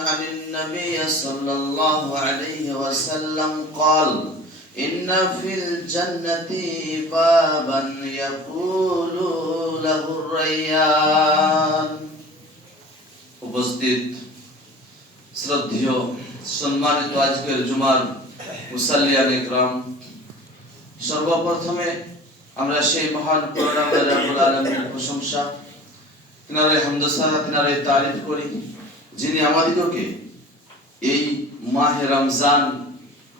عن النبي صلى الله عليه وسلم قال إن في الجنة بابا يقول له الريان উপস্থিত শ্রদ্ধেয় সম্মানিত আজকের জুমার মুসাল্লিয়ান ইকরাম, সর্বপ্রথমে আমরা সেই মহান পরম রব্বুল আলামিনের প্রশংসা, তিনারে হামদ সানা, তিনারে তারিফ করি, যিনি আমাদিগকে এই মাহে রমজান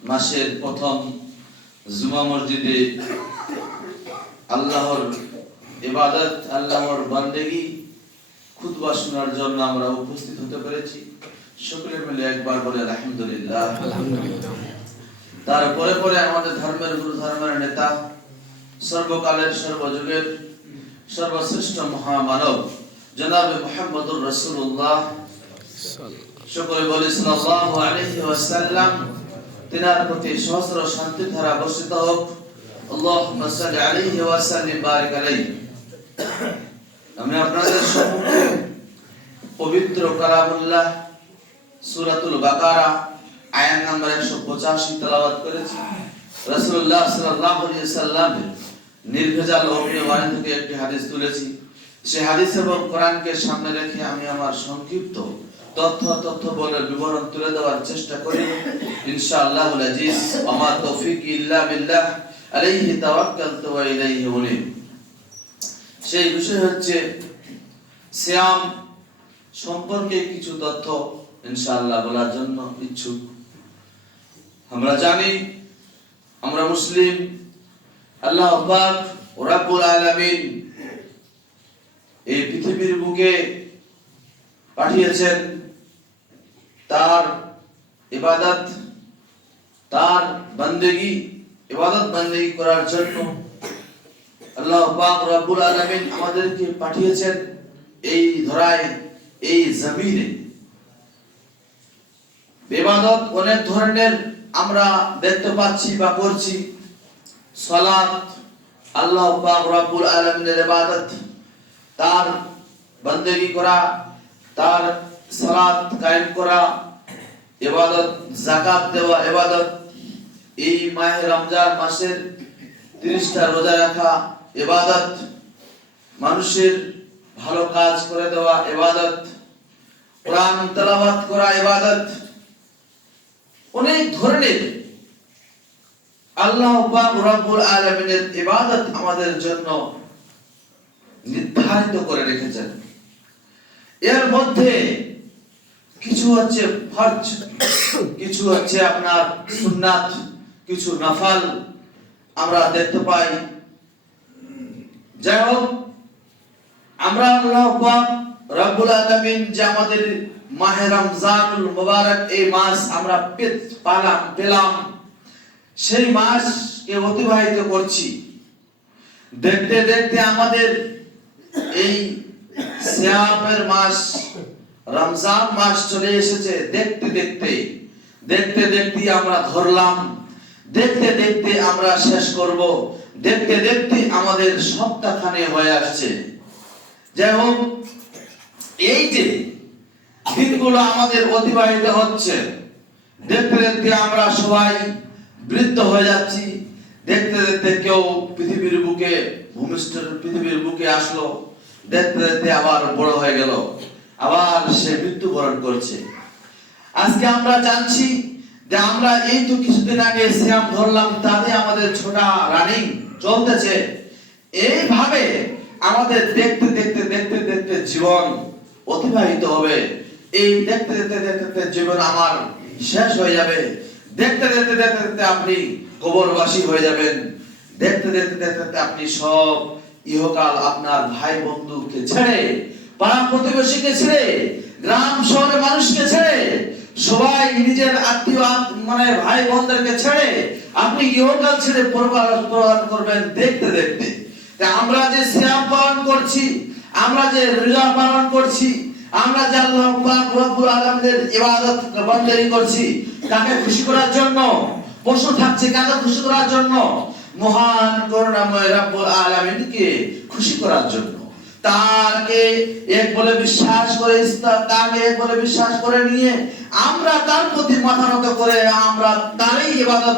মাসের প্রথম জুমা মসজিদে আল্লাহর ইবাদত, আল্লাহর বান্দেগী খুতবা শোনার জন্য আমরা উপস্থিত হতে পেরেছি। সকলে মিলে একবার বলে আলহামদুলিল্লাহ। আলহামদুলিল্লাহ। তারপরে পরে আমাদের ধর্মের গুরু, ধর্মের নেতা, সর্বকালের সর্বযুগের সর্বশ্রেষ্ঠ মহামানব জনাবে মুহাম্মদুর রাসূলুল্লাহ, সকলে বলি সাল্লাল্লাহু আলাইহি ওয়াসাল্লাম, তিনার প্রতি সহস্র শান্তি ধারা বর্ষিত হোক। আল্লাহুম্মা সাল্লি আলাইহি ওয়া সাল্লিম বারিক আলাইহি। আমি আপনাদের সম্মুখে পবিত্র কালামুল্লাহ সূরাতুল বাকারা আয়াত নাম্বার 185 তেলাওয়াত করেছি। রাসূলুল্লাহ সাল্লাল্লাহু আলাইহি ওয়াসাল্লাম নির্ভেজাল অমীয় বাণী থেকে একটি হাদিস তুলেছি। সেই হাদিস এবং কোরআনকে সামনে রেখে আমি আমার সংক্ষিপ্ত তথ্য বলের বিবরণ তুলে দেওয়ার চেষ্টা করি ইনশাআল্লাহুল আজিজ। আমা তৌফিক ইল্লা বিল্লাহ, আলাইহি তাওয়াক্কালতু ওয়া ইলাইহি উনীব। সেই বিষয় হচ্ছে সিয়াম সম্পর্কে কিছু তথ্য ইনশাআল্লাহ বলার জন্য ইচ্ছুক। আমরা জানি, আমরা মুসলিম, আল্লাহ পাক রব্বুল আলামিন এই পৃথিবীর বুকে পাঠিয়েছেন তার ইবাদত, তার বান্দেগী, ইবাদত বান্দেগী করার জন্য। আল্লাহ পাক রব্বুল আলামিন আমাদেরকে পাঠিয়েছেন এই ধরায়, এই জমিনে। ইবাদত অনেক ধরনের আমরা দেখতে পাচ্ছি বা করছি। সালাত আল্লাহ পাক রব্বুল আলামিনের ইবাদত, তার বান্দেগী করা, তার সালাত কায়েম করা ইবাদত, যাকাত দেওয়া ইবাদত, এই মাহে রমজান মাসের 30টা রোজা রাখা ইবাদত, মানুষের ভালো কাজ করে দেওয়া ইবাদত, কোরআন তেলাওয়াত করা ইবাদত। অনেক ধরনের আল্লাহ পাক রব্বুল আলামিনের ইবাদত আমাদের জন্য নির্ধারিত করে রেখেছেন। এর মধ্যে কিছু হচ্ছে ফরজ, কিছু হচ্ছে আপনার সুন্নাত, কিছু নফল আমরা দেখতে পাই। যাই হোক, আমরা আল্লাহ পাক রব্বুল আলামিন যে আমাদের মাহে রমজানুল মুবারক, এই মাস আমরা পেলাম, সেই মাসকে অতিবাহিত করছি। দেখতে দেখতে আমাদের এই সিয়ামের মাস রমজান মাস চলে এসেছে। দেখতে দেখতে আমরা ধরলাম, দেখতে দেখতে আমরা শেষ করব, দেখতে দেখতে আমাদের সপ্তাহখানে হয়ে আসছে। যাই হোক, এই যে দিনগুলো আমাদের অতিবাহিত হচ্ছে, দেখতে দেখতে আমরা সবাই বৃদ্ধ হয়ে যাচ্ছি। দেখতে দেখতে কেউ পৃথিবীর বুকে, ভূমিষ্ঠের পৃথিবীর বুকে আসলো, দেখতে দেখতে আবার বড় হয়ে গেল, আবার সে মৃত্যুবরণ করছে। আজকে আমরা জানছি যে আমরা এই তো কিছুদিন আগে সিয়াম ধরলাম, তাতে আমাদের ছোটা রানিং চলতেছে। এইভাবে আমাদের দেখতে দেখতে জীবন অতিবাহিত হবে। এই দেখতে দেখতে জীবন আমার শেষ হয়ে যাবে। দেখতে দেখতে আপনি কবরবাসী হয়ে যাবেন। দেখতে দেখতে আপনি সব ইহকাল আপনার ভাই বন্ধুকে ছেড়ে, পাড়া প্রতিবেশীকে ছেড়ে, গ্রাম শহরের মানুষকে ছেড়ে, সবাই নিজের আত্মীয় মানে ভাই বোনদেরকে ছেড়ে আপনি ইহকাল ছেড়ে পরপার করবেন দেখতে দেখতে। আমরা যে সিয়াম পালন করছি, আমরা যে রোজা পালন করছি, আমরা যে আল্লাহ পাক রব্বুল আলামিনের ইবাদত বন্দেগী করছি, তাকে খুশি করার জন্য। প্রশ্ন থাকছে, কাকে খুশি করার জন্য? মহান করুণাময় রব্বুল আলামিনকে খুশি করার জন্য। তাকে এক বলে বিশ্বাস করে, তাকে এক বলে বিশ্বাস করে নিয়ে আমরা তার প্রতি মাথা নত করে আমরা তারই ইবাদত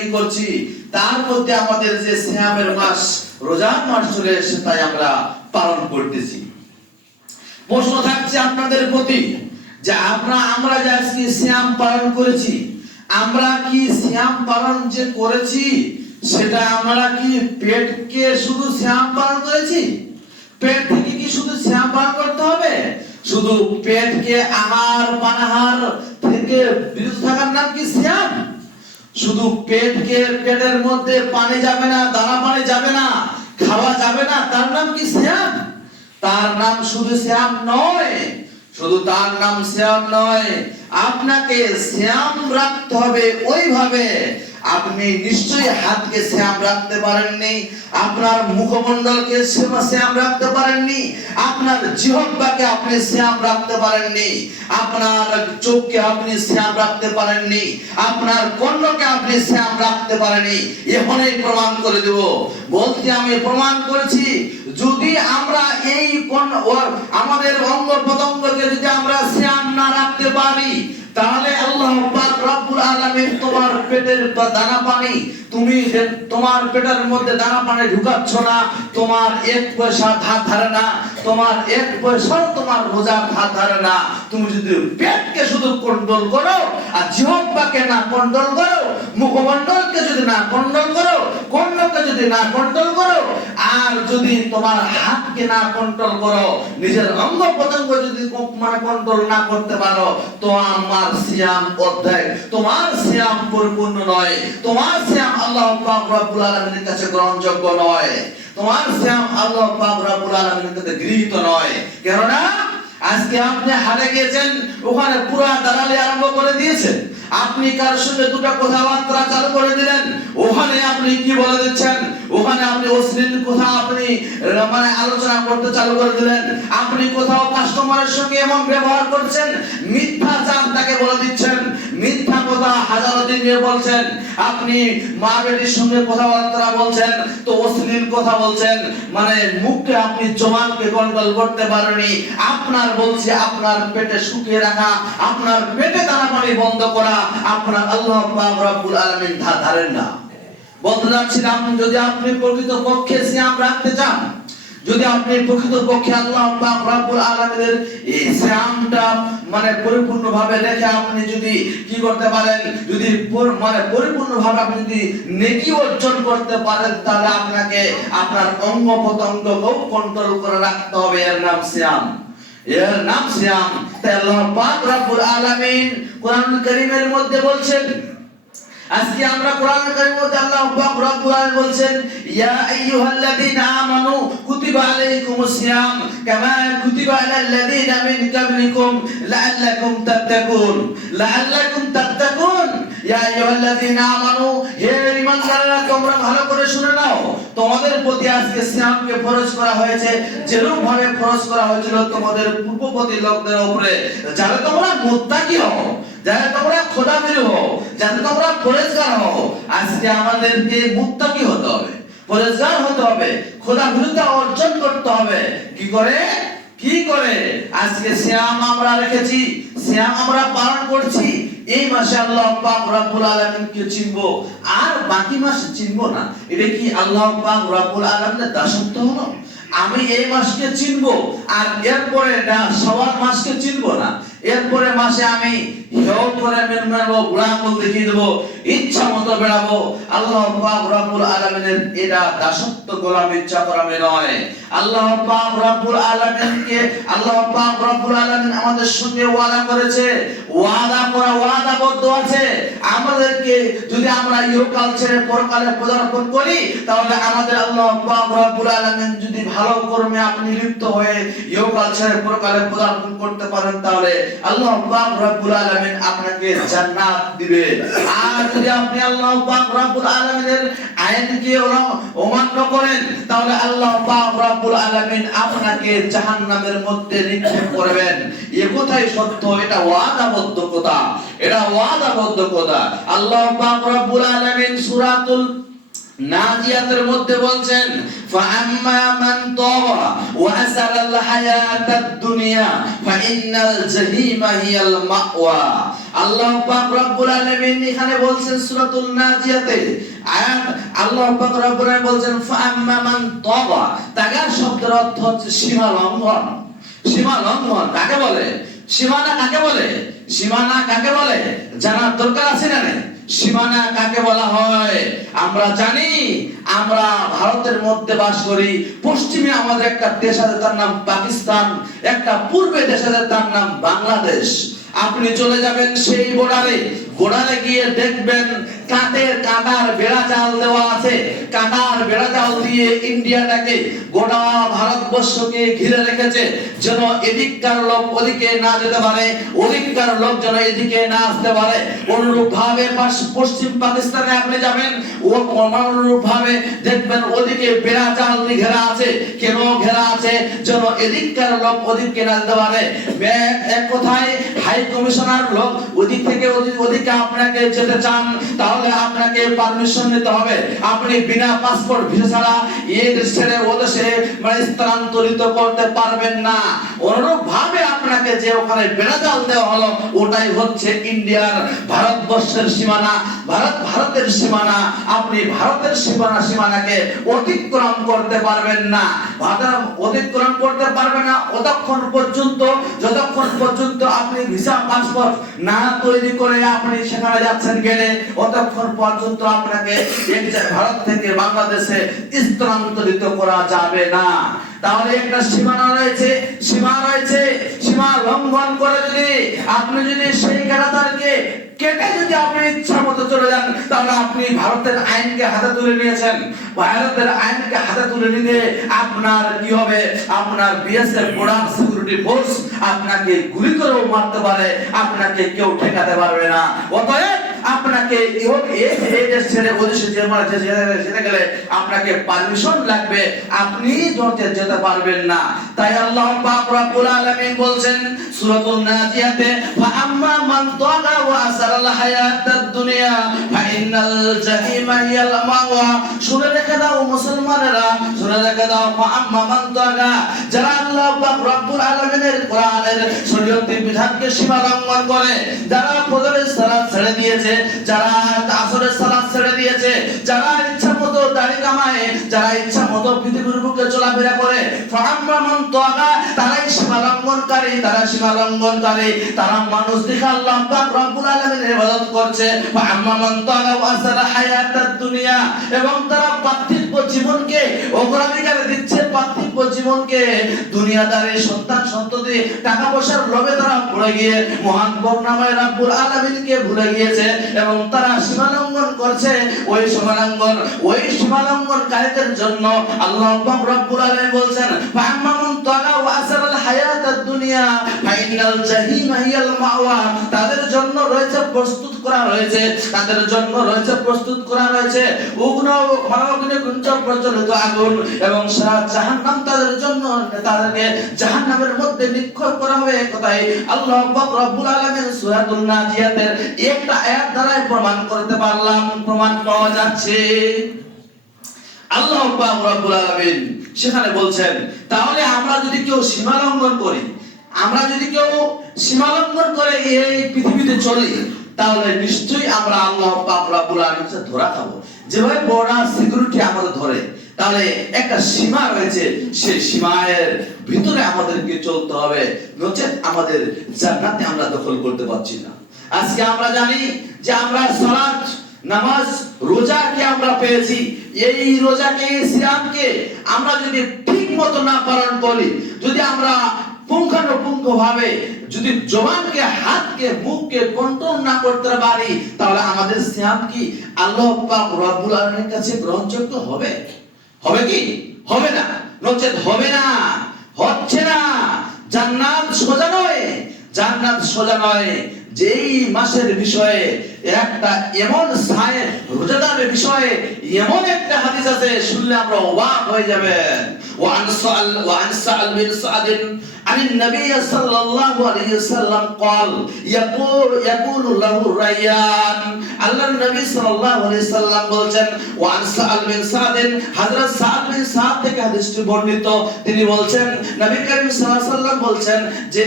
কি করছি। তার মধ্যে আমাদের যে সিয়ামের মাস, রোজার মাস চলে এসে তাই আমরা পালন করতেছি। প্রশ্ন থাকছে আপনাদের প্রতি যে আমরা যে আজকে সিয়াম পালন করেছি, আমরা কি সিয়াম পালন যে করেছি সেটা আমরা কি পেটকে শুধু সিয়াম পালন করেছি? পেট থেকে কি শুধু সিয়াম পালন করতে হবে? শুধু পেটকে আহার পানাহার থেকে বিরত থাকার নাম কি সিয়াম? শুধু পেটের মধ্যে পানি যাবে না, দানা পানি যাবে না, খাওয়া যাবে না, তার নাম কি সিয়াম? তার নাম শুধু সিয়াম নয়, শুধু তার নাম সিয়াম নয়। আপনাকে সিয়াম রাখতে হবে ওইভাবে। আপনি নিশ্চয়ই হাতকে সিয়াম রাখতে পারেননি, আপনার মুখমণ্ডলকে সিয়াম রাখতে পারেননি, আপনার জিহ্বাকে আপনি সিয়াম রাখতে পারেননি, আপনার চোখকে আপনি সিয়াম রাখতে পারেননি, আপনার কর্ণকে আপনি সিয়াম রাখতে পারেননি। এখনই প্রমাণ করে দেব, বলতে আমি প্রমাণ করেছি। যদি আমরা এই আমাদের অঙ্গ প্রত্যঙ্গকে যদি আমরা সিয়াম না রাখতে পারি, তাহলে আল্লাহ পাক রব্বুল আলামিন তোমার পেটের দানা পানি, তুমি তোমার পেটের মধ্যে দানা পানি ঢুকাচ্ছ না, তোমার এক পয়সা ধার ধারে না, তোমার এক পয়সা তোমার রোজা ধার ধারে না। তুমি যদি পেটকে শুধু কন্ট্রোল করো আর জিহ্বাকে না কন্ট্রোল করো, মুখমণ্ডলকে যদি না কন্ট্রোল করো, কর্ণকে যদি না কন্ট্রোল করো, আর যদি তোমার হাতকে না কন্ট্রোল করো, নিজের অঙ্গ প্রত্যঙ্গ যদি কন্ট্রোল না করতে পারো, তো আমার সিয়াম অর্ধেক, তোমার সিয়াম পরিপূর্ণ নয়, তোমার সিয়াম আল্লাহ পাক রব্বুল আলামিনের কাছে গ্রহণযোগ্য নয়, তোমার সিয়াম আল্লাহ পাক রব্বুল আলামিনের কাছে গৃহীত নয়। কেননা আজকে আপনি হারে গিয়েছেন, ওখানে পুরা দালালি আরম্ভ করে দিয়েছেন। আপনি কার সঙ্গে দুটো কথাবার্তা চালু করে দিলেন, ওখানে আপনি কি বলে দিচ্ছেন, ওখানে আপনি অশ্লীল কথা আপনি আলোচনা করতে চালু করে দিলেন। আপনি কোথাও কাস্টমারের সঙ্গে এমন ব্যবহার করছেন, মিথ্যাচার তাকে বলে দিচ্ছেন, মিথ্যা কথা হাজারো দিন নিয়ে বলছেন। আপনি মা বেটির সঙ্গে কথাবার্তা বলছেন তো অশ্লীল কথা বলছেন, মুখে আপনি জবানকে কন্ট্রোল করতে পারেননি। আপনার বলছি আপনার পেটে শুকিয়ে রাখা, আপনার পেটে দানা পানি বন্ধ করা আপনার আল্লাহ পাক রব্বুল আলামিন ধারেন না। বলতে যাচ্ছিলাম, যদি আপনি প্রকৃত পক্ষে সিয়াম রাখতে চান, যদি আপনি প্রকৃত পক্ষে আল্লাহ পাক রব্বুল আলামিনের এই সিয়ামটা পরিপূর্ণভাবে রেখে আপনি যদি কি করতে পারেন, যদি পরিপূর্ণভাবে আপনি যদি নেকি অর্জন করতে পারেন, তাহলে আপনাকে আপনার অঙ্গ প্রত্যঙ্গকেও কন্ট্রোল করে রাখতে হবে। এর নাম সিয়াম, এর নাম সিয়াম। তাই আল্লাহ পাক রব্বুল আলামিন কোরআনুল কারীমের মধ্যে বলছেন, আজকে আমরা কোরআনুল কারীমের মধ্যে আল্লাহ পাক রব্বুল আলামিন বলছেন, ইয়া আইয়ুহাল্লাযীনা আমানু কুতিবা আলাইকুমুস সিয়াম কামা কুতিবা আলাল লাযীনা মিন ক্বাবলিকুম লাআল্লাকুম তাত্তাকুন, লাআল্লাকুম তাত্তাকুন। ইয়া আইয়ুহাল্লাযীনা আমানু, হে ঈমানদাররা তোমরা ভালো করে শুনে নাও, তোমাদের প্রতি আজকে সিয়ামকে ফরজ করা হয়েছে যেরকম ভাবে ফরজ করা হয়েছিল তোমাদের পূর্ববর্তী লোকদের উপরে, যারা তোমরা মুত্তাকি হও, যারা তোমরা খোদাভীরু হও, যাতে তোমরা পরেজগার হও। আজকে আমাদেরকে মুত্তাকি হতে হবে, পরেজগার হতে হবে, খোদাভীরুতা অর্জন করতে হবে। কি করে আজকে সিয়াম আমরা রেখেছি, সিয়াম আমরা পালন করছি। এই মাসে আল্লাহ পাক রব্বুল আলামিনকে চিনবো আর বাকি মাসে চিনবো না, এটা কি আল্লাহ পাক রব্বুল আলামিনের দাসত্ব হলো? আমি এই মাসকে চিনবো আর এরপরে শাওয়াল মাসকে চিনবো না, এরপরে মাসে আমি হেও করে মেনবো, গুলামুল দেখিয়ে দেবো, ইচ্ছা মতো বেড়াবো। আল্লাহ পাক রব্বুল আলামিনের এটা দাসত্ব, গোলামি, চাকরামি নয়। আল্লাহ পাক রব্বুল আলামিনকে আল্লাহ পাক রব্বুল আলামিন আমাদের সঙ্গে ওয়াদা করেছে, ওয়াদাবদ্ধ আছে। আমাদেরকে যদি আমরা ইহকাল ছেড়ে পরকালে পদার্পণ করি, তাহলে আমাদের আল্লাহ পাক রব্বুল আলামিন যদি ভালো কর্মে আপনি লিপ্ত হয়ে ইহকাল ছেড়ে পরকালে পদার্পণ করতে পারেন, তাহলে আল্লাহ পাক রব্বুল আলামিন আপনাকে জান্নাত দিবে। আর যদি আপনি আল্লাহ পাক রব্বুল আলামিনের আইনকে অমান্য করেন, তাহলে আল্লাহ পাক রব্বুল আলামিন আপনাকে জাহান্নামের মধ্যে নিক্ষেপ করবেন। এই কথাই সত্য, এটা ওয়াদাবদ্ধ কথা, এটা ওয়াদাবদ্ধ কথা। আল্লাহ পাক রব্বুল আলামিন সূরাতুল নাজিয়াতের মধ্যে বলছেন ফাআম্মা মান তাগা ওয়া আসারাল হায়াতাদ দুনিয়া ফাইন্নাল জাহিমা হিয়াল মাওয়া। আল্লাহ পাক রব্বুল আলামিন এখানে বলছেন সূরাতুল নাজিয়াতে আয়াত, আল্লাহ পাক রব্বুল আলামিন বলছেন ফাআম্মা মান তাগা। তাগা শব্দের অর্থ হচ্ছে সীমা লঙ্ঘন। সীমা লঙ্ঘন কাকে বলে? সীমানা কাকে বলে? সীমানা কাকে বলে জানার দরকার আছে না? সীমানা কাকে বলা হয় আমরা জানি। আমরা ভারতের মধ্যে বাস করি, পশ্চিমে আমাদের একটা দেশ আছে তার নাম পাকিস্তান, একটা পূর্বে দেশ আছে তার নাম বাংলাদেশ। আপনি চলে যাবেন সেই বর্ডারে, বর্ডারে গিয়ে দেখবেন কাঁটার বেড়া জাল দেওয়া আছে। কাঁটার বেড়া জাল দিয়ে ইন্ডিয়াটাকে, গোটা ভারতবর্ষকে ঘিরে রেখেছে, যেন এদিককার লোক ওদিকে না যেতে পারে, ওদিককার লোক যেন এদিকে না আসতে পারে। অনুরূপ ভাবে পশ্চিম পাকিস্তানে আপনি যাবেন, ও অনুরূপ ভাবে দেখবেন ওদিকে বেড়া জাল দিয়ে ঘেরা আছে। কেন ঘেরা আছে? যেন এদিককার লোক ওদিকে না যেতে পারে। এক কথায় হাই কমিশনার লোক ওদিক থেকে ওদিকে আপনাকে যেতে চান, তাহলে আপনাকে পারমিশন নিতে হবে। আপনি বিনা পাসপোর্ট ভিসা ছাড়া এই দেশ ছেড়ে ও দেশে স্থানান্তরিত করতে পারবেন না। অনুরূপ ভাবে আপনাকে যে ওখানে বেড়াজাল দেওয়া হলো, ওটাই হচ্ছে ইন্ডিয়ার, ভারতবর্ষের সীমানা, ভারতের সীমানা। আপনি ভারতের সীমানাকে অতিক্রম করতে পারবেন না। অতিক্রম করতে পারবেন না যতক্ষণ পর্যন্ত আপনি ভিসা পাসপোর্ট না তৈরি করে আপনি সেখানে যাচ্ছেন, গেলে ততক্ষণ পর্যন্ত আপনাকে ভারত থেকে বাংলাদেশে স্থানান্তরিত করা যাবে না। তাহলে একটা সীমানা রয়েছে, সীমা লঙ্ঘন করে আপনি যদি সেই কাঁটাতারকে কেটে যদি আপনি ইচ্ছা মতো চলে যান, তাহলে আপনি ভারতের আইনকে হাতে তুলে নিয়েছেন। ভারতের আইনকে হাতে তুলে নিলে আপনার কি হবে? আপনার বিএসএফ বর্ডার সিকিউরিটি ফোর্স আপনাকে গুলি করেও মারতে পারে, আপনাকে কেউ ঠেকাতে পারবে না। অতএব আপনাকে এই দেশ ছেড়ে ওদেশে যেতে গেলে আপনাকে পারমিশন লাগবে, আপনি যেতে পারবেন না। তাই আল্লাহ পাক রব্বুল আলামিন বলছেন সূরাতুন নাজিয়াতে ফাআম্মা মান তাগা ওয়া আসারাল হায়াতাদ দুনিয়া ফাইনাল জাহিমা হিয়াল মাওয়া। শুনে রেখে দাও মুসলমানেরা, শুনে রেখে দাও ফাআম্মা মান তাগা, যারা আল্লাহ পাক রব্বুল আলামিনের কোরআনের শরীয়তের বিধানকে সীমা লঙ্ঘন করে, যারা ফজরের সালাত ছেড়ে দিয়েছে, যারা আসরের সালাত ছেড়ে দিয়েছে, যারা ইচ্ছা মতো দাড়ি কামায়, যারা ইচ্ছা মতো পৃথিবীর বুকে চলাফেরা করে, ফাআম্মা মান তাগা, তারাই সীমা লঙ্ঘনকারী, তারা মানুষ দেখে আল্লাহ পাক রব্বুল আলামিনের ইবাদত করছে। ফাআম্মা মান তাগা ওয়া আসারা হায়াতাদ দুনিয়া, এবং তারা পার্থিব জীবনকে অগ্রাধিকার দিচ্ছে, পার্থিব জীবনকে, দুনিয়াদারি সন্তান সন্ততি টাকা পয়সার লোভে তারা পড়ে গিয়ে মহান করুণাময় রব্বুল আলামিনকে ভুলে গিয়েছে, এবং তারা সীমা লঙ্ঘন করছে। ওই সীমা লঙ্ঘনকারীদের জন্য আল্লাহ পাক রব্বুল আলামিন বলছেন ফাআম্মা মান তাগা ওয়া আসারাল হায়াতাদ দুনিয়া ফাইনাল জাহিমা হিয়াল মাওয়া। তাদের জন্য রয়েছে প্রস্তুত করা রয়েছে উগ্র অগ্নি কুঞ্জ প্রজ্বলিত আগুন, এবং জাহান্নাম তাদের জন্য, তাদেরকে জাহান্নামের মধ্যে নিক্ষেপ করা হবে। কথাই আল্লাহ পাক রব্বুল আলামিন সূরাতুন নাজিয়াতের একটা আয়াত দ্বারা প্রমাণ পাওয়া যাচ্ছে। আল্লাহ পাক রব্বুল আলামিন সেখানে বলছেন, তাহলে আমরা যদি কেউ সীমা লঙ্ঘন করে এই পৃথিবীতে চলি, তাহলে নিশ্চয়ই আমরা আল্লাহ পাক রব্বুল আলামিনের ধরা খাবো। যেভাবে বর্ডার সিকিউরিটি আমাদের ধরে, তাহলে একটা সীমা রয়েছে, সেই সীমার ভিতরে আমাদেরকে চলতে হবে, নচেত আমাদের জান্নাতে আমরা দখল করতে পারছি না। আজকে আমরা জানি যে আমরা সালাত, নামাজ, রোজাকে আমরা পেয়েছি। এই রোজাকে, সিয়ামকে আমরা যদি ঠিক মতো না পালন করি, যদি আমরা পুঙ্খানুপুঙ্খ ভাবে যদি জবানকে, হাতকে, মুখকে কন্ট্রোল না করতে পারি, তাহলে আমাদের সিয়াম কি আল্লাহ পাক রব্বুল আলামিনের কাছে গ্রহণযোগ্য হবে? কি হবে না? নচেত হবে না, হচ্ছে না। জান্নাত সোজা নয়। যেই মাসের বিষয়ে একটা এমন রোজাদারের বিষয়ে এমন একটা হাদিস আছে, শুনলে আমরা অবাক হয়ে যাবেন। وعن سعد بن سعد عن النبي صلى الله عليه وسلم قال يقول له الريان আল্লাহর নবী সাল্লাল্লাহু আলাইহি সাল্লাম বলেন ওয়ান সাআল বিন সাদ হযরত সাদ বিন সাদ থেকে হাদিসটি বর্ণিত তিনি বলেন নবী করিম সাল্লাল্লাহু আলাইহি সাল্লাম বলেন যে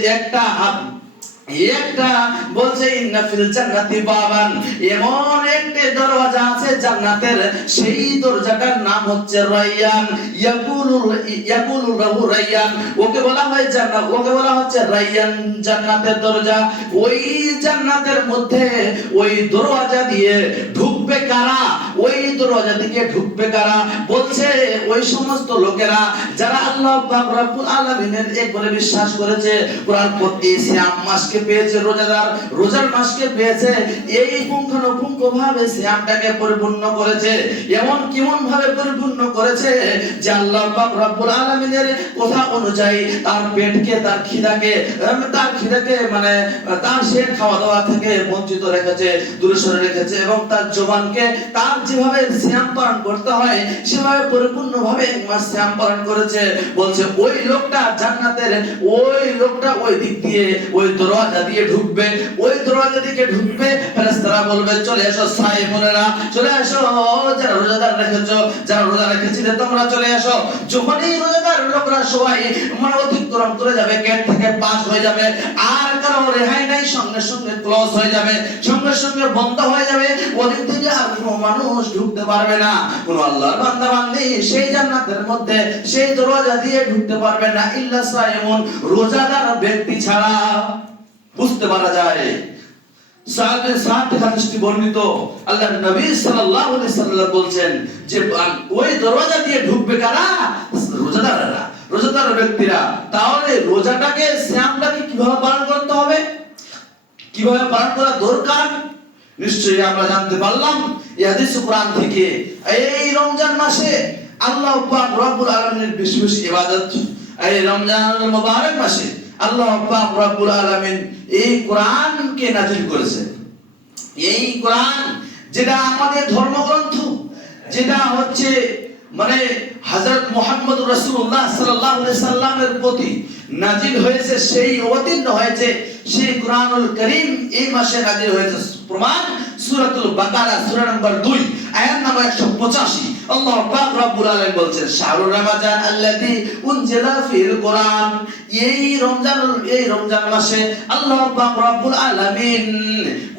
একটা বলছে ইন্না ফিল জান্নাতি বাবান, এমন একটি দরজা আছে জান্নাতের, সেই দরজাটার নাম হচ্ছে রায়্যান। ইয়াকুলু লাহু রায়্যান, ওকে বলা হয় জান্নাত, ওকে বলা হচ্ছে রায়্যান, জান্নাতের দরজা। ওই জান্নাতের মধ্যে ওই দরজা দিয়ে ঢুকবে কারা? ওই দরজা দিকে ঢুকবে কারা? বলছে ওই সমস্ত লোকেরা যারা আল্লাহ পাক রব্বুল আলামিনের একবারে বিশ্বাস করেছে, কোরআন পড়তে সিয়াম মাসকে পেয়েছে, রোজার মাসকে পেয়েছে, এই পুঙ্খানুপুঙ্খ ভাবে সিয়ামটাকে পরিপূর্ণ করেছে। এমন কেমন ভাবে পরিপূর্ণ করেছে যে আল্লাহ পাক রব্বুল আলামিনের কথা অনুযায়ী তার পেটকে, তার খিদাকে মানে তার সে খাওয়া দাওয়া থেকে বঞ্চিত রেখেছে, দূরে সরে রেখেছে, এবং তার জবানকে তার যেভাবে সিয়াম পালন করতে হয় সেভাবে পরিপূর্ণ ভাবে এক মাস সিয়াম পালন করেছে। বলছে ওই লোকটা জান্নাতের, ওই লোকটা ওই দিক দিয়ে ওই দরজা দিয়ে ঢুকবে, ওই দরজা দিকে ঢুকবে, ফেরেশতারা বলবে চলে এসো সাইয়েমুনেরা, চলে এসো যারা রোজাদার রেখেছো, যারা রোজা রেখেছিলে তোমরা চলে এসো। যখনই রোজাদার লোকরা সবাই মানে অতিক্রম করে যাবে, গেট থেকে পাস হয়ে যাবে, আর কারো রেহাই নাই, সঙ্গে সঙ্গে ক্লোজ হয়ে যাবে, সঙ্গে সঙ্গে বন্ধ হয়ে যাবে, ওদিক থেকে আর কোনো মানুষ ঢুকতে পারবে না, কোনো আল্লাহর বান্দা বান্দি সেই জান্নাতের মধ্যে সেই দরজা দিয়ে ঢুকতে পারবে না ইল্লা সাইমুন, রোজাদার ব্যক্তি ছাড়া। বুঝতে পারা যায় সাদ হাদিসটি বর্ণিত, আল্লাহর নবী সাল্লাল্লাহু আলাইহি সাল্লাম বলছেন যে ওই দরজা দিয়ে ঢুকবে কারা? রোজাদাররা, রোজাদার ব্যক্তিরা। তাহলে রোজাটাকে, সিয়ামটাকে কিভাবে পালন করতে হবে, কিভাবে পালন করা দরকার, নিশ্চয়ই আমরা জানতে পারলাম এই হাদিস কোরআন থেকে। এই রমজান মাসে আল্লাহ পাক রব্বুল আলামিনের বেশি বেশি ইবাদত, এই রমজানুল মুবারক মাসে আল্লাহ পাক রব্বুল আলামিন এই কোরআনকে নাযিল করেছেন। এই কোরআন যেটা আমাদের ধর্মগ্রন্থ, যেটা হচ্ছে মানে হযরত মুহাম্মদ রাসূলুল্লাহ সাল্লাল্লাহু আলাইহি সাল্লামের প্রতি নাযিল হয়েছে, সেই অবতীর্ণ হয়েছে সেই কোরআনুল কারীম এই মাসে নাযিল হয়েছে। প্রমাণ সূরাতুল বাকারা সূরা নম্বর 2 আয়াত নম্বর 185। আল্লাহ পাক রব্বুল আলামিন বলছেন শাহরুর রমাজান আল্লাযী উনজিলা ফিল কোরআন, এই রমজান মাসে আল্লাহ পাক রব্বুল আলামিন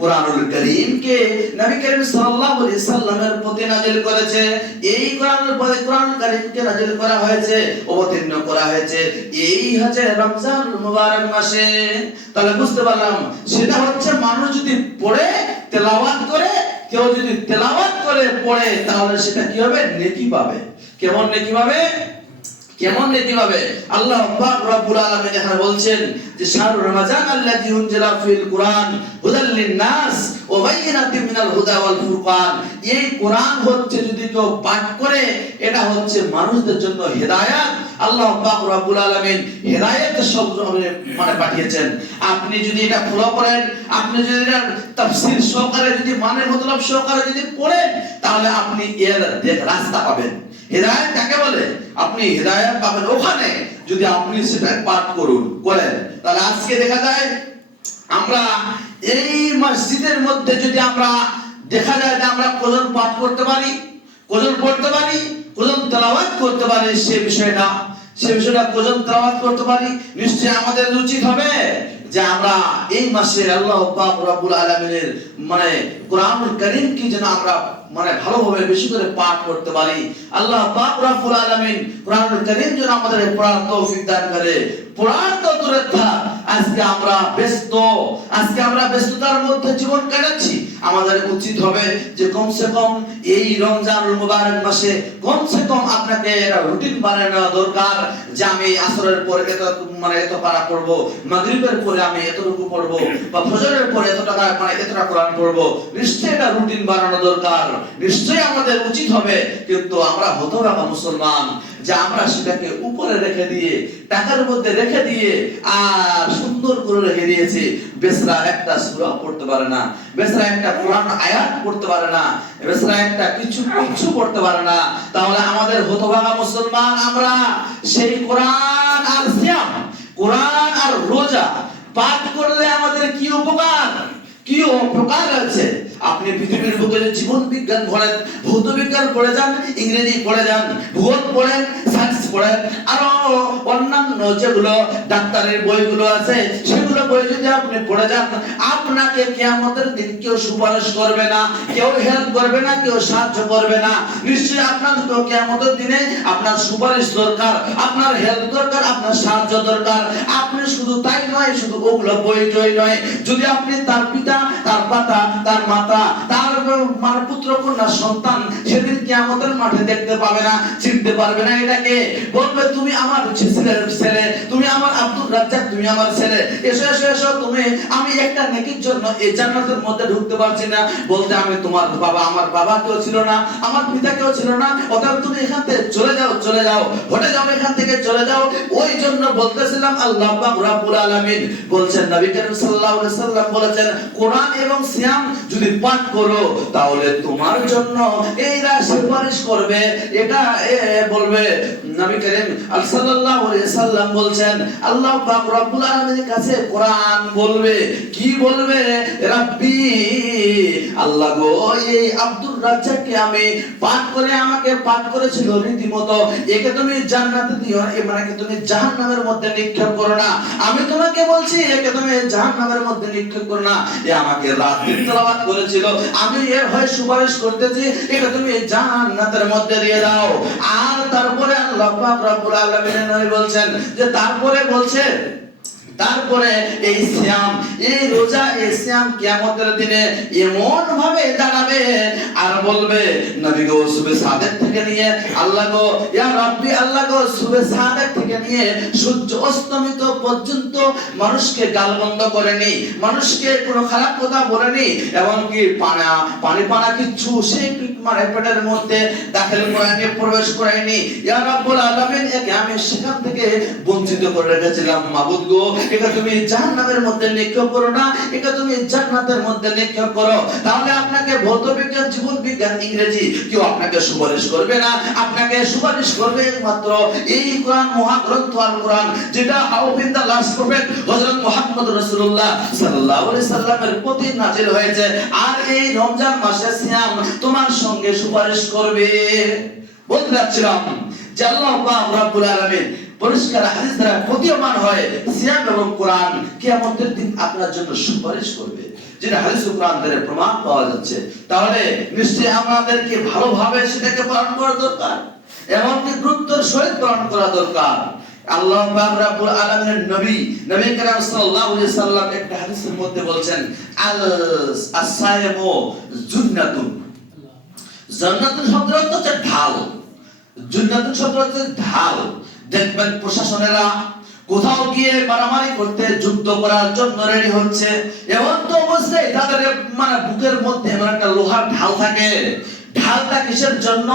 কোরআনুল কারীমকে নবী করিম সাল্লাল্লাহু আলাইহি সাল্লামের প্রতি নাযিল করেছে। এই কোরআনুল কারীমকে নাযিল করা হয়েছে, অবতীর্ণ করা হয়েছে এই হচ্ছে রমজানুল মুবারক মাসে। তাহলে বুঝতে পারলাম সেটা হচ্ছে মানুষ যদি পড়ে তেলাওয়াত করে, কেউ যদি তেলাওয়াত করে পড়ে, তাহলে সেটা কি হবে? নেকি পাবে। কেমন নেকি পাবে? কেমন নেকি পাবে? আল্লাহ পাক রব্বুল আলামিন এখানে বলছেন যে শাহরুর রমাজান আল্লাযী উনজিলা ফিল কুরআন হুদাল লিন-নাস ওয়া বাইয়িনাতিন মিনাল হুদা ওয়াল ফুরকান। এই কোরআন হচ্ছে যদি কেউ পাঠ করে, এটা হচ্ছে মানুষদের জন্য হেদায়েত। আল্লাহ পাক রব্বুল আলামিন হেদায়েতের শব্দ মানে পাঠিয়েছেন। আপনি যদি এটা ফলো করেন, আপনি যদি এটা তাফসীর সহকারে, যদি মানে মতলব সহকারে যদি পড়েন, তাহলে আপনি এর রাস্তা পাবেন। হেদায়েত কাকে বলে? আপনি হেদায়েত পাবেন ওখানে যদি আপনি সেটা পাঠ করেন। তাহলে আজকে দেখা যায় আমরা এই মসজিদের মধ্যে যদি আমরা দেখা যায় যে আমরা কোরআন পাঠ করতে পারি, কোরআন পড়তে পারি, কোরআন তেলাওয়াত করতে পারি, সে বিষয়টা কোরআন তেলাওয়াত করতে পারি, নিশ্চয়ই আমাদের উচিত হবে যে আমরা এই মাসে আল্লাহ পাক রব্বুল আলামিনের মানে কোরআনুল কারীমকে যেন আমরা মানে ভালোভাবে বেশি করে পাঠ করতে পারি। আল্লাহ পাক রব্বুল আলামিন কোরআনুল কারীম যেন আমাদের পড়ার তৌফিক দান করে। পড়ার তো দূরে থাক, আজকে আমরা ব্যস্ততার মধ্যে জীবন কাটাচ্ছি। আমাদের উচিত হবে যে কমসে কম এই রমজানুল মুবারক মাসে কমসে কম আপনাকে একটা রুটিন বানিয়ে নেওয়া দরকার যে আমি আসরের পরে এত পারা পড়বো, মাগরিবের পরে আমি এতটুকু পড়বো, বা ফজরের পরে এতটা কোরআন পড়বো। নিশ্চয়ই একটা রুটিন বানানো দরকার, নিশ্চয়ই আমাদের উচিত হবে। কিন্তু আমরা হতভাগা মুসলমান, যে আমরা সেটাকে উপরে রেখে দিয়ে, টাকার মধ্যে রেখে দিয়ে আর সুন্দর করে রেখে দিয়েছি। বেচারা একটা সূরা পড়তে পারে না, বেচারা একটা কোরআন আয়াত পড়তে পারে না, বেচারা একটা কিছু পড়তে পারে না। তাহলে আমাদের হতভাগা মুসলমান আমরা সেই কোরআন আর সিয়াম, কোরআন আর রোজা পাঠ করলে আমাদের কি উপকার, কি উপকার আছে? আপনি পৃথিবীর বুকে জীবন বিজ্ঞান পড়েন, ভৌত বিজ্ঞান পড়ে যান, ইংরেজি পড়ে যান, ভূগোল পড়েন, সায়েন্স পড়েন, আরো অন্যান্য যেগুলো ডাক্তারের বইগুলো আছে সেগুলো বই যদি আপনি পড়ে যান, আপনাকে কিয়ামতের দিন কেউ সুপারিশ করবে না, কেউ হেল্প করবে না, কেউ সাহায্য করবে না। নিশ্চয়ই আপনার তো কিয়ামতের দিনে আপনার সুপারিশ দরকার, আপনার হেল্প দরকার, আপনার সাহায্য দরকার। আপনি শুধু তাই নয়, শুধু ওগুলো বই টই নয়, যদি আপনি তার পিতা, তার মাতা, তার মাতা, তার মানে পুত্র কন্যা সন্তান সেদিন কিয়ামতের মাঠে দেখতে পাবে না, চিনতে পারবে না। এটাকে বলবে তুমি আমার ছেলে, তুমি আমার আব্দুর রাজ্জাক, তুমি আমার ছেলে, এসো এসো এসো, তুমি আমি একটা নেকির জন্য এই জান্নাতের মধ্যে ঢুকতে পারছি না। বলতে আমি তোমার বাবা, আমার বাবা কেউ ছিল না, আমার পিতা কেউ ছিল না, অতএব তুমি এখান থেকে চলে যাও, চলে যাও, হটে যাও, এখান থেকে চলে যাও। ওই জন্য বলতেছিলাম আল্লাহ পাক রব্বুল আলামিন বলছেন, নবী করিম সাল্লাল্লাহু আলাইহি সাল্লাম বলেছেন, কোরআন এবং সিয়াম যদি পাঠ করো তাহলে তোমার জন্য এইরা সুপারিশ করবে। এটা বলবে নবী করিম সাল্লাল্লাহু আলাইহি সাল্লাম বলছেন, আল্লাহ পাক রব্বুল আলামিনের কাছে কোরআন বলবে, কি বলবে? রাব্বি, আল্লাহ গো, এই আব্দুর রাজ্জাককে আমি পাঠ করে, আমাকে পাঠ করেছিল রীতিমতো, একে তুমি জান্নাতে দিও, একে তুমি জাহান্নামের মধ্যে নিক্ষেপ করো না। আমি তোমাকে বলছি, একে তুমি জাহান্নামের মধ্যে নিক্ষেপ করো না। এ আমাকে রাতে তেলাওয়াত করেছিল, আমি এর হয়ে সুপারিশ করতেছি, এটা তুমি জান্নাতের মধ্যে দিয়ে দাও। আর তারপরে আল্লাহ পাক রব্বুল আলামিন বলছেন যে তারপরে বলছে, তারপরে এই সিয়াম, এই রোজা, এই সিয়াম কিয়ামতের দিনে এমন ভাবে দাঁড়াবে আর বলবে, নবী গো সুবে সাদেক থেকে নিয়ে, আল্লাহ গো ইয়া রাব্বি, আল্লাহ গো সুবে সাদেক থেকে নিয়ে সূর্য অস্তমিত পর্যন্ত মানুষকে গালবন্ধ করেনি, মানুষকে কোনো খারাপ কথা বলেনি, এমনকি পানি পানা কিচ্ছু সেই মানে পেটের মধ্যে দাখিল করেনি, প্রবেশ করেনি। ইয়া রাব্বুল আলামিন, একে আমি সেখান থেকে বঞ্চিত করে রেখেছিলাম। মাবুদ গো, এটা তুমি জাহান্নামের মধ্যে নিক্ষেপ করো না, এটা তুমি জান্নাতের মধ্যে নিক্ষেপ করো। তাহলে আপনাকে ভৌত বিজ্ঞান, জীবন বিজ্ঞান, ইংরেজি কেউ আপনাকে সুপারিশ করবে না। আপনাকে সুপারিশ করবে একমাত্র এই কোরআন, মহাগ্রন্থ আল কোরআন, যেটা out in the last prophet হযরত মুহাম্মদ রাসূলুল্লাহ সাল্লাল্লাহু আলাইহি সাল্লামের প্রতি নাযিল হয়েছে। আর এই রমজান মাসে সিয়াম তোমার সঙ্গে সুপারিশ করবে। বলতে যাচ্ছিলাম যে আল্লাহ পাক রব্বুল আলামিন পরিষ্কার হাদিস দ্বারা প্রতীয়মান হয়, সিয়াম এবং কোরআন কিয়ামতের দিন আপনার জন্য সুপারিশ করবে, যেটা হাদিস ও কোরআন দ্বারা প্রমাণ পাওয়া যাচ্ছে। তাহলে নিশ্চয়ই আমাদেরকে ভালোভাবে সেটাকে পালন করা দরকার, এমনকি গুরুত্বের সহিত পালন করা দরকার। আল্লাহ পাক রব্বুল আলামিনের নবী করিম সাল্লাল্লাহু আলাইহি সাল্লাম একটা হাদিসের মধ্যে বলছেন, আস-সায়ামু জুন্নাতুন। জান্নাতুন শব্দের অর্থ হচ্ছে ঢাল, জান্নাতুন শব্দের অর্থ হচ্ছে ঢাল। দেখবেন প্রশাসনেরা কোথাও গিয়ে মারামারি করতে, যুদ্ধ করার জন্য রেডি হচ্ছে, এমন তো অবস্থায় তাদের মানে বুকের মধ্যে এমন একটা লোহার ঢাল থাকে। ঢালটা কিসের জন্য?